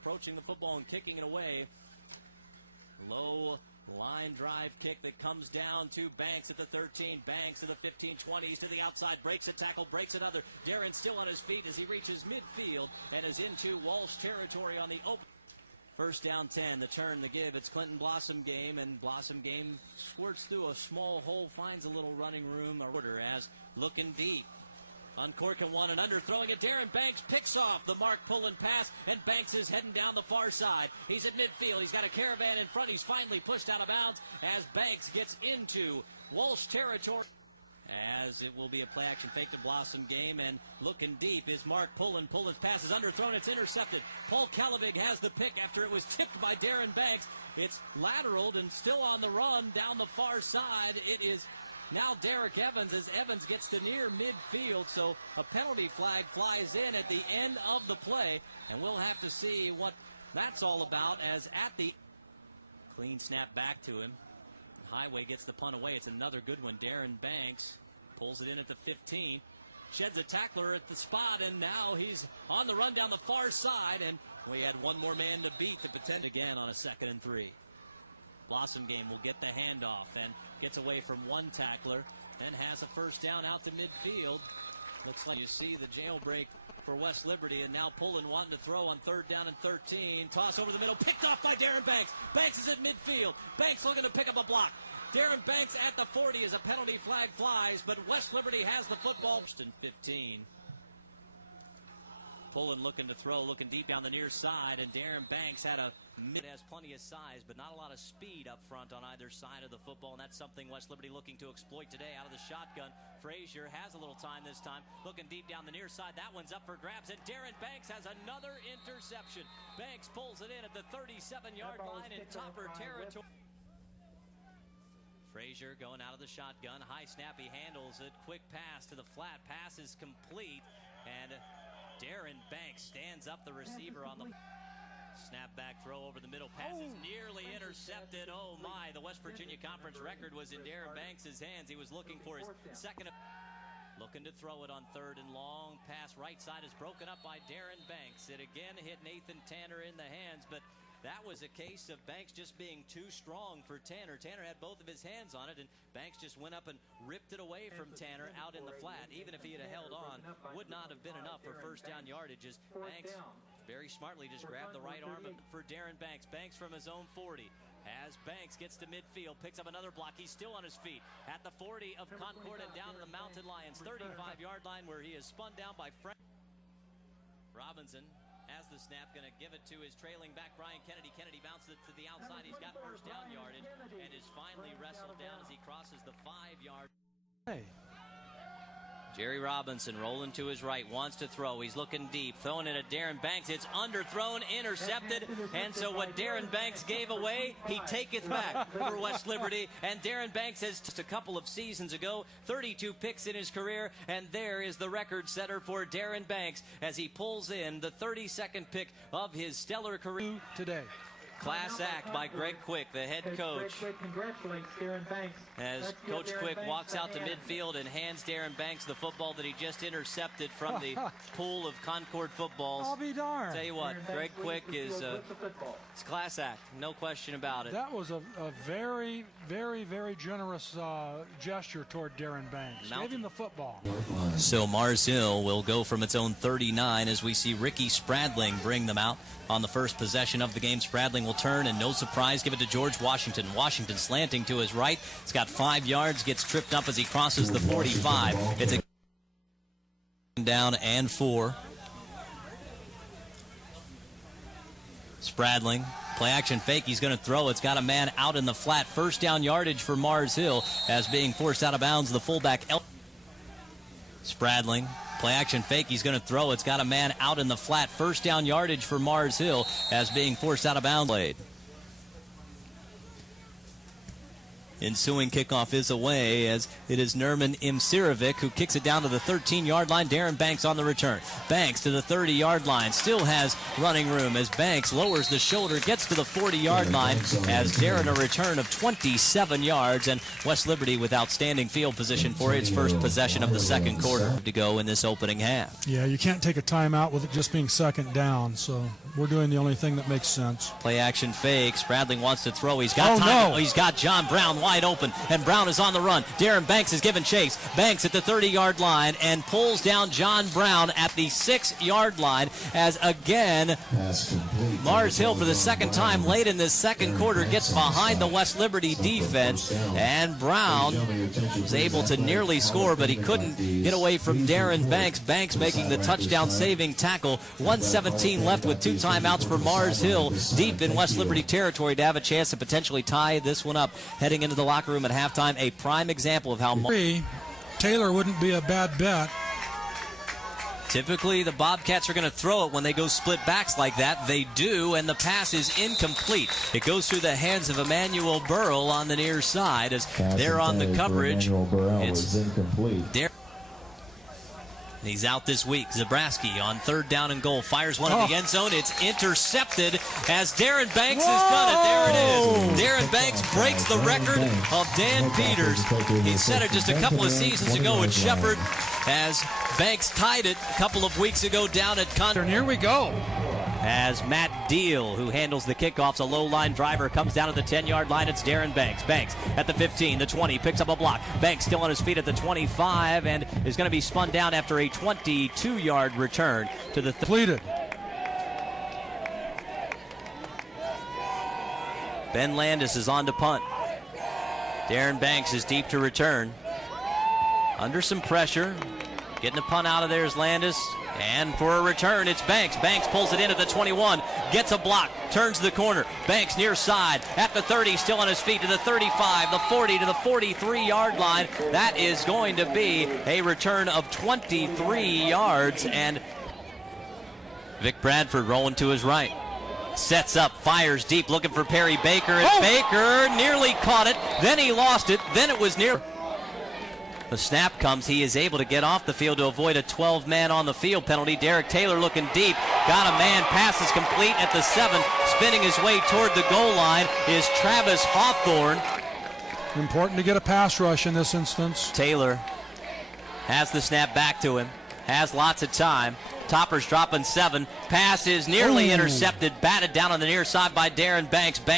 approaching the football and kicking it away. Low line drive kick that comes down to Banks at the 13. Banks to the 15, 20. He's to the outside. Breaks a tackle. Breaks another. Darren still on his feet as he reaches midfield and is into Walsh territory on the open. First down 10, the turn, the give. It's Clinton Blossom game, and Blossom game squirts through a small hole, finds a little running room. Order as looking deep. Uncorking one and under, throwing it. Darren Banks picks off the Mark Pullen pass, and Banks is heading down the far side. He's at midfield. He's got a caravan in front. He's finally pushed out of bounds as Banks gets into Walsh territory. As it will be a play-action fake to Blossom game, and looking deep is Mark Pullen. Pullen's pass is underthrown. It's intercepted. Paul Calavig has the pick after it was tipped by Darren Banks. It's lateraled and still on the run down the far side. It is now Derek Evans as Evans gets to near midfield, so a penalty flag flies in at the end of the play, and we'll have to see what that's all about as at the clean snap back to him. Highway gets the punt away. It's another good one. Darren Banks pulls it in at the 15. Sheds a tackler at the spot, and now he's on the run down the far side, and we had one more man to beat to pretend again on a 2nd and 3. Blossom game will get the handoff and gets away from one tackler and has a first down out to midfield. Looks like you see the jailbreak for West Liberty, and now Pullen wanting to throw on 3rd down and 13. Toss over the middle, picked off by Darren Banks. Banks is at midfield. Banks looking to pick up a block. Darren Banks at the 40 as a penalty flag flies, but West Liberty has the football. 15. Pullen looking to throw, looking deep down the near side, and Darren Banks has plenty of size, but not a lot of speed up front on either side of the football, and that's something West Liberty looking to exploit today out of the shotgun. Frazier has a little time this time, looking deep down the near side. That one's up for grabs, and Darren Banks has another interception. Banks pulls it in at the 37-yard line in Topper territory. Frazier going out of the shotgun. High snap, he handles it. Quick pass to the flat. Pass is complete, and Darren Banks stands up the receiver on the snapback throw over the middle. Pass is nearly intercepted. Oh my, the West Virginia Conference record was in Darren Banks' hands. He was looking for his second. Looking to throw it on 3rd and long. Pass right side is broken up by Darren Banks. It again hit Nathan Tanner in the hands, but that was a case of Banks just being too strong for Tanner. Tanner had both of his hands on it, and Banks just went up and ripped it away from Tanner out in the flat. Even if he had held on, would not have been enough for first down yardages. Banks very smartly just grabbed the right arm for Darren Banks. Banks from his own 40. As Banks gets to midfield, picks up another block. He's still on his feet at the 40 of Concord and down to the Mountain Lions 35-yard line, where he is spun down by Frank Robinson. As the snap, going to give it to his trailing back, Brian Kennedy. Kennedy bounces it to the outside. He's got first down yardage and is finally wrestled down as he crosses the 5-yard. Hey. Jerry Robinson rolling to his right, wants to throw. He's looking deep, throwing it at Darren Banks. It's underthrown, intercepted, and so what Darren Banks gave away, he taketh back for West Liberty. And Darren Banks has just a couple of seasons ago, 32 picks in his career, and there is the record setter for Darren Banks as he pulls in the 32nd pick of his stellar career today. Class act by Greg Quick, the head coach. Congratulates Darren Banks. As Coach Quick walks out to midfield and hands Darren Banks the football that he just intercepted from the pool of Concord footballs. I'll be darned. Tell you what, Greg Quick is it's class act, no question about it. That was a very, very, very generous gesture toward Darren Banks. Gave him the football. So Mars Hill will go from its own 39 as we see Ricky Spradling bring them out on the first possession of the game. Spradling will turn and no surprise give it to George Washington. Washington slanting to his right. It's got 5 yards, gets tripped up as he crosses the 45. It's a down and 4. Spradling, play action fake, he's going to throw. It's got a man out in the flat. First down yardage for Mars Hill as being forced out of bounds. The fullback Spradling, play action fake, he's going to throw. It's got a man out in the flat. First down yardage for Mars Hill as being forced out of bounds. Ensuing kickoff is away as it is Nerman Imsirovic who kicks it down to the 13-yard line. Darren Banks on the return. Banks to the 30-yard line. Still has running room as Banks lowers the shoulder, gets to the 40-yard line as Darren a return of 27 yards. And West Liberty with outstanding field position for its first possession of the second quarter to go in this opening half. Yeah, you can't take a timeout with it just being second down, so we're doing the only thing that makes sense. Play action fake. Spradling wants to throw. He's got time. No. He's got John Brown wide open, and Brown is on the run. Darren Banks is given chase. Banks at the 30-yard line and pulls down John Brown at the 6-yard line as again Mars Hill for the second time late in this second quarter gets behind the West Liberty defense, and Brown was able to nearly score, but he couldn't get away from Darren Banks. Banks making the touchdown saving tackle. 1:17 left with 2 timeouts for Mars Hill deep in West Liberty territory to have a chance to potentially tie this one up heading into the locker room at halftime. A prime example of how Taylor wouldn't be a bad bet. Typically the Bobcats are going to throw it when they go split backs like that. They do, and the pass is incomplete. It goes through the hands of Emmanuel Burrell on the near side as they're on the coverage. It's incomplete. He's out this week. Zabrowski on 3rd down and goal. Fires one in the end zone. It's intercepted as Darren Banks has done it. There it is. Darren Banks breaks the record of Dan Peters. He set it just a couple of seasons ago at Shepherd as Banks tied it a couple of weeks ago down at Concord. And here we go. As Matt Deal, who handles the kickoffs, a low-line driver, comes down at the 10-yard line. It's Darren Banks. Banks at the 15, the 20, picks up a block. Banks still on his feet at the 25 and is going to be spun down after a 22-yard return to the completed. Ben Landis is on to punt. Darren Banks is deep to return. Under some pressure. Getting a punt out of there is Landis. And for a return, it's Banks. Banks pulls it in at the 21, gets a block, turns the corner. Banks near side at the 30, still on his feet to the 35, the 40 to the 43-yard line. That is going to be a return of 23 yards. And Vic Bradford rolling to his right. Sets up, fires deep, looking for Perry Baker. And Baker nearly caught it. Then he lost it. Then it was near. The snap comes. He is able to get off the field to avoid a 12-man on the field penalty. Derek Taylor looking deep. Got a man. Pass is complete at the 7. Spinning his way toward the goal line is Travis Hawthorne. Important to get a pass rush in this instance. Taylor has the snap back to him. Has lots of time. Topper's dropping 7. Pass is nearly intercepted. Batted down on the near side by Darren Banks.